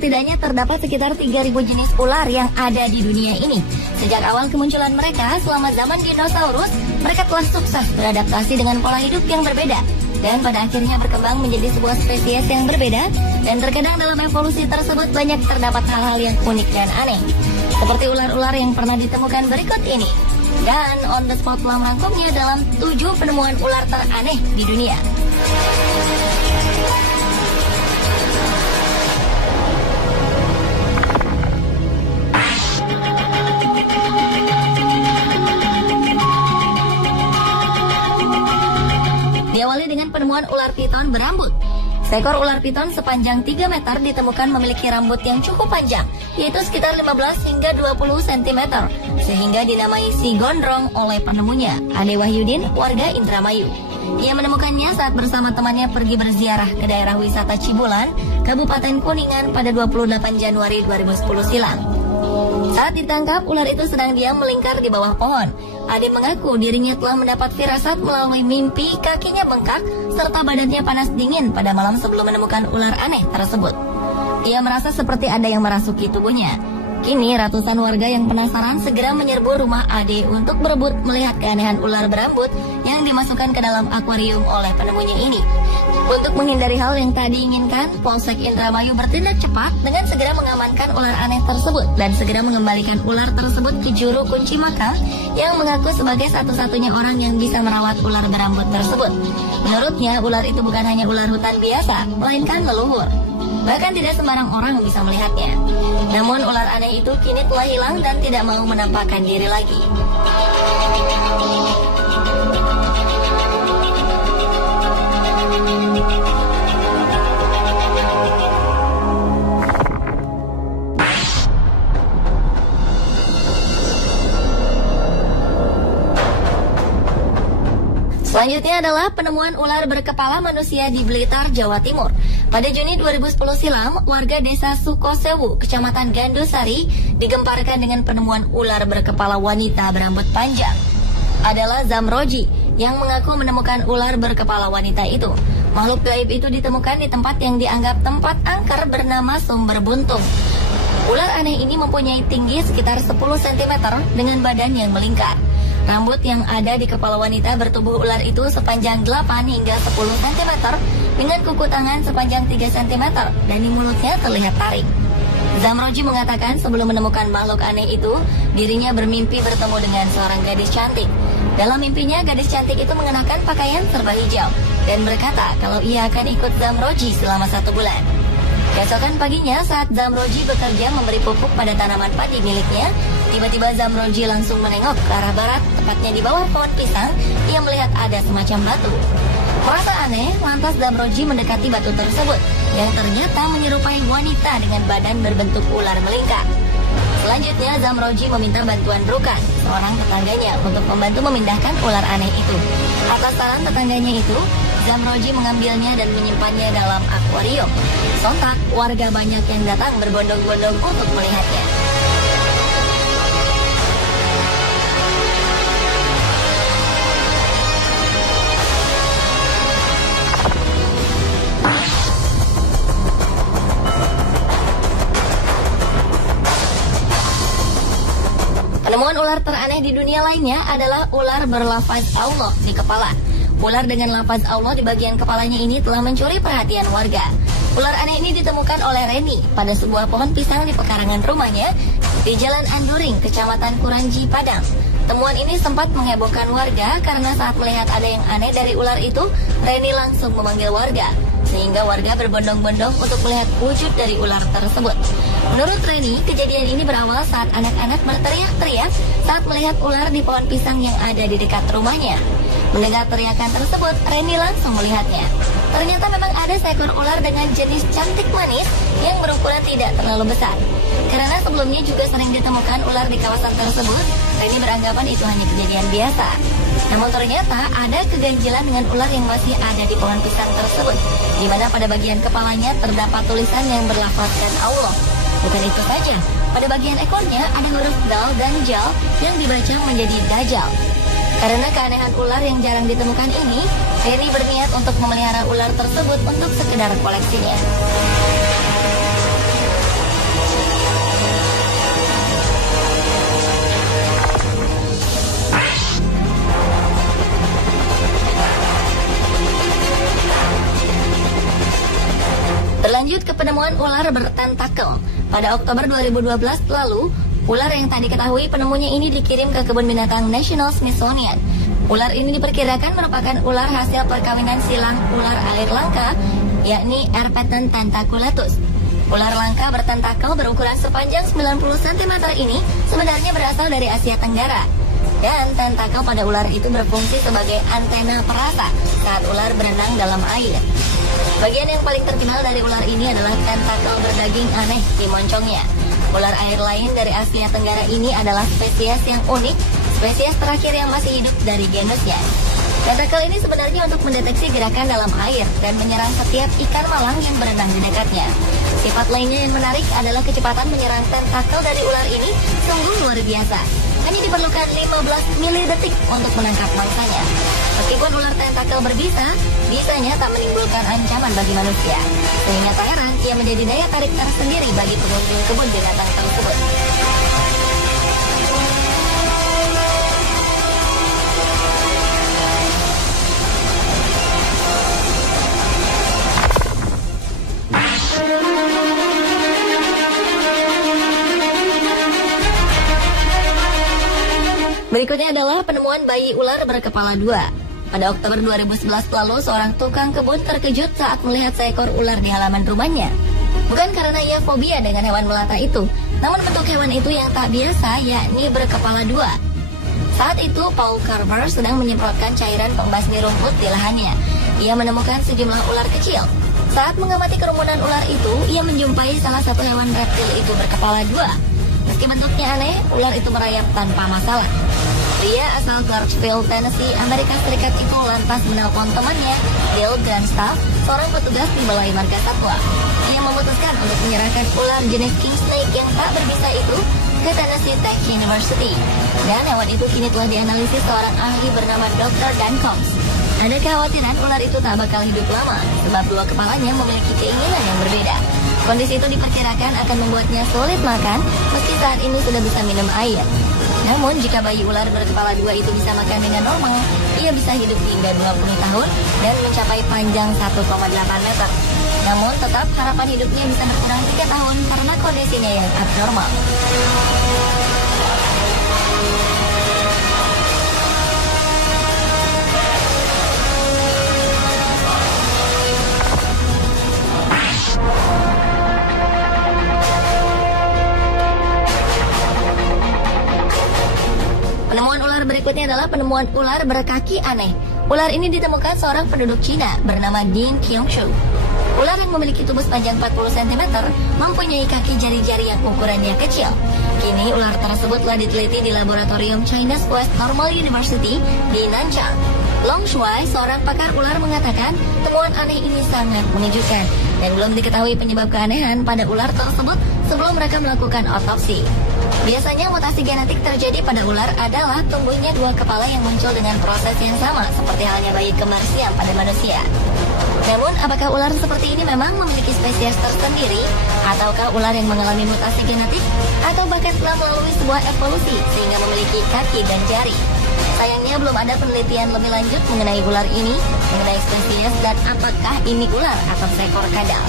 setidaknya terdapat sekitar 3.000 jenis ular yang ada di dunia ini. Sejak awal kemunculan mereka selama zaman dinosaurus, mereka telah sukses beradaptasi dengan pola hidup yang berbeda. Dan pada akhirnya berkembang menjadi sebuah spesies yang berbeda. Dan terkadang dalam evolusi tersebut banyak terdapat hal-hal yang unik dan aneh. Seperti ular-ular yang pernah ditemukan berikut ini. Dan On The Spot telah merangkumnya dalam 7 penemuan ular teraneh di dunia. Diawali dengan penemuan ular piton berambut. Seekor ular piton sepanjang 3 meter ditemukan memiliki rambut yang cukup panjang, yaitu sekitar 15 hingga 20 cm, sehingga dinamai si gondrong oleh penemunya, Ade Wahyudin, warga Indramayu. Ia menemukannya saat bersama temannya pergi berziarah ke daerah wisata Cibulan, Kabupaten Kuningan pada 28 Januari 2010 silam. Saat ditangkap, ular itu sedang diam melingkar di bawah pohon. Ade mengaku dirinya telah mendapat firasat melalui mimpi kakinya bengkak serta badannya panas dingin pada malam sebelum menemukan ular aneh tersebut. Ia merasa seperti ada yang merasuki tubuhnya. Kini ratusan warga yang penasaran segera menyerbu rumah Ade untuk berebut melihat keanehan ular berambut yang dimasukkan ke dalam akuarium oleh penemunya ini. Untuk menghindari hal yang tak diinginkan, Polsek Indramayu bertindak cepat dengan segera mengamankan ular aneh tersebut dan segera mengembalikan ular tersebut ke juru kunci makam yang mengaku sebagai satu-satunya orang yang bisa merawat ular berambut tersebut. Menurutnya, ular itu bukan hanya ular hutan biasa, melainkan leluhur. Bahkan tidak sembarang orang bisa melihatnya. Namun ular aneh itu kini telah hilang dan tidak mau menampakkan diri lagi. Selanjutnya adalah penemuan ular berkepala manusia di Blitar, Jawa Timur. Pada Juni 2010 silam, warga desa Sukosewu, Kecamatan Gandusari, digemparkan dengan penemuan ular berkepala wanita berambut panjang. Adalah Zamroji yang mengaku menemukan ular berkepala wanita itu. Makhluk gaib itu ditemukan di tempat yang dianggap tempat angker bernama Sumber Buntung. Ular aneh ini mempunyai tinggi sekitar 10 cm dengan badan yang melingkar. Rambut yang ada di kepala wanita bertubuh ular itu sepanjang 8 hingga 10 cm dengan kuku tangan sepanjang 3 cm dan di mulutnya terlihat taring. Zamroji mengatakan sebelum menemukan makhluk aneh itu, dirinya bermimpi bertemu dengan seorang gadis cantik. Dalam mimpinya, gadis cantik itu mengenakan pakaian serba hijau dan berkata kalau ia akan ikut Zamroji selama 1 bulan. Keesokan paginya saat Zamroji bekerja memberi pupuk pada tanaman padi miliknya, tiba-tiba Zamroji langsung menengok ke arah barat, tepatnya di bawah pohon pisang. Ia melihat ada semacam batu. Merasa aneh, lantas Zamroji mendekati batu tersebut, yang ternyata menyerupai wanita dengan badan berbentuk ular melingkar. Selanjutnya Zamroji meminta bantuan Rukan, seorang tetangganya, untuk membantu memindahkan ular aneh itu. Atas saran tetangganya itu, Zamroji mengambilnya dan menyimpannya dalam akuarium. Sontak, warga banyak yang datang berbondong-bondong untuk melihatnya. Penemuan ular teraneh di dunia lainnya adalah ular berlafaz Allah di kepala. Ular dengan lafaz Allah di bagian kepalanya ini telah mencuri perhatian warga. Ular aneh ini ditemukan oleh Reni pada sebuah pohon pisang di pekarangan rumahnya di Jalan Anduring, Kecamatan Kuranji, Padang. Temuan ini sempat menghebohkan warga karena saat melihat ada yang aneh dari ular itu, Reni langsung memanggil warga, sehingga warga berbondong-bondong untuk melihat wujud dari ular tersebut. Menurut Reni, kejadian ini berawal saat anak-anak berteriak-teriak saat melihat ular di pohon pisang yang ada di dekat rumahnya. Mendengar teriakan tersebut, Reni langsung melihatnya. Ternyata memang ada seekor ular dengan jenis cantik manis yang berukuran tidak terlalu besar. Karena sebelumnya juga sering ditemukan ular di kawasan tersebut, Reni beranggapan itu hanya kejadian biasa. Namun ternyata ada keganjilan dengan ular yang masih ada di pohon pisang tersebut, di mana pada bagian kepalanya terdapat tulisan yang berlafazkan Allah. Bukan itu saja, pada bagian ekornya ada huruf dal dan jal yang dibaca menjadi Dajjal. Karena keanehan ular yang jarang ditemukan ini, Reni berniat untuk memelihara ular tersebut untuk sekedar koleksinya. penemuan ular bertentakel. Pada Oktober 2012 lalu, ular yang tak diketahui penemunya ini dikirim ke kebun binatang National Smithsonian. Ular ini diperkirakan merupakan ular hasil perkawinan silang ular air langka, yakni Erpeton tentaculatus. Ular langka bertentakel berukuran sepanjang 90 cm ini sebenarnya berasal dari Asia Tenggara. Dan tentakel pada ular itu berfungsi sebagai antena perasa saat ular berenang dalam air. Bagian yang paling terkenal dari ular ini adalah tentakel berdaging aneh di moncongnya. Ular air lain dari Asia Tenggara ini adalah spesies yang unik, spesies terakhir yang masih hidup dari genusnya. Tentakel ini sebenarnya untuk mendeteksi gerakan dalam air dan menyerang setiap ikan malang yang berenang di dekatnya. Sifat lainnya yang menarik adalah kecepatan menyerang tentakel dari ular ini sungguh luar biasa. Hanya diperlukan 15 milidetik untuk menangkap mangsanya. Meskipun ular tentakel berbisa, bisanya tak menimbulkan ancaman bagi manusia. Sehingga tak heran ia menjadi daya tarik tersendiri bagi pengunjung kebun binatang tersebut. Berikutnya adalah penemuan bayi ular berkepala dua. Pada Oktober 2011 lalu, seorang tukang kebun terkejut saat melihat seekor ular di halaman rumahnya. Bukan karena ia fobia dengan hewan melata itu, namun bentuk hewan itu yang tak biasa, yakni berkepala dua. Saat itu, Paul Carver sedang menyemprotkan cairan pembasmi rumput di lahannya. Ia menemukan sejumlah ular kecil. Saat mengamati kerumunan ular itu, ia menjumpai salah satu hewan reptil itu berkepala dua. Meski bentuknya aneh, ular itu merayap tanpa masalah. Pria asal Clarksville, Tennessee, Amerika Serikat itu lantas menelpon temannya, Bill Grandstaff, seorang petugas di Balai Marga Satwa. Ia memutuskan untuk menyerahkan ular jenis king snake yang tak berbisa itu ke Tennessee Tech University. Dan hewan itu kini telah dianalisis seorang ahli bernama Dr. Dan Combs. Ada kekhawatiran ular itu tak bakal hidup lama, sebab dua kepalanya memiliki keinginan yang berbeda. Kondisi itu diperkirakan akan membuatnya sulit makan, meski saat ini sudah bisa minum air. Namun, jika bayi ular berkepala dua itu bisa makan dengan normal, ia bisa hidup hingga 20 tahun dan mencapai panjang 1,8 meter. Namun, tetap harapan hidupnya bisa berkurang 3 tahun karena kondisinya yang abnormal. Penemuan ular berikutnya adalah penemuan ular berkaki aneh. Ular ini ditemukan seorang penduduk Cina bernama Ding Qiangshu. Ular yang memiliki tubuh sepanjang 40 cm mempunyai kaki jari-jari yang ukurannya kecil. Kini ular tersebut telah diteliti di laboratorium China's West Normal University di Nanchang. Long Shuai, seorang pakar ular, mengatakan temuan aneh ini sangat mengejutkan dan belum diketahui penyebab keanehan pada ular tersebut sebelum mereka melakukan otopsi. Biasanya mutasi genetik terjadi pada ular adalah tumbuhnya dua kepala yang muncul dengan proses yang sama seperti halnya bayi kembar siam pada manusia. Namun, apakah ular seperti ini memang memiliki spesies tersendiri? Ataukah ular yang mengalami mutasi genetik? Atau bahkan telah melalui sebuah evolusi sehingga memiliki kaki dan jari? Sayangnya belum ada penelitian lebih lanjut mengenai ular ini, mengenai spesies dan apakah ini ular atau seekor kadal.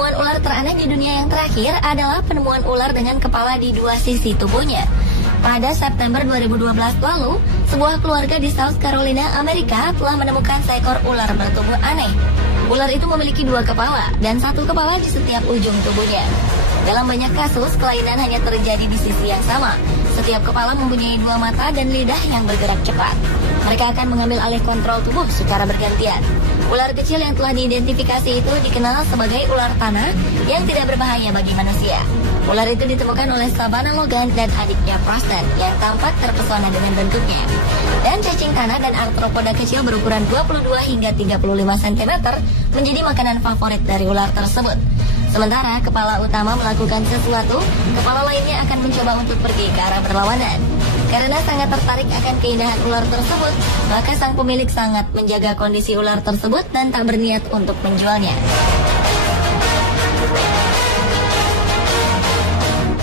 Penemuan ular teraneh di dunia yang terakhir adalah penemuan ular dengan kepala di dua sisi tubuhnya. Pada September 2012 lalu, sebuah keluarga di South Carolina, Amerika telah menemukan seekor ular bertubuh aneh. Ular itu memiliki dua kepala dan satu kepala di setiap ujung tubuhnya. Dalam banyak kasus, kelainan hanya terjadi di sisi yang sama. Setiap kepala mempunyai dua mata dan lidah yang bergerak cepat. Mereka akan mengambil alih kontrol tubuh secara bergantian. Ular kecil yang telah diidentifikasi itu dikenal sebagai ular tanah yang tidak berbahaya bagi manusia. Ular itu ditemukan oleh Savannah Logan dan adiknya Preston yang tampak terpesona dengan bentuknya. Dan cacing tanah dan arthropoda kecil berukuran 22 hingga 35 cm menjadi makanan favorit dari ular tersebut. Sementara kepala utama melakukan sesuatu, kepala lainnya akan mencoba untuk pergi ke arah berlawanan. Karena sangat tertarik akan keindahan ular tersebut, maka sang pemilik sangat menjaga kondisi ular tersebut dan tak berniat untuk menjualnya.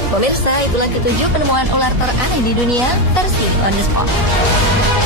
Pemirsa, itulah ketujuh penemuan ular teraneh di dunia versi On The Spot.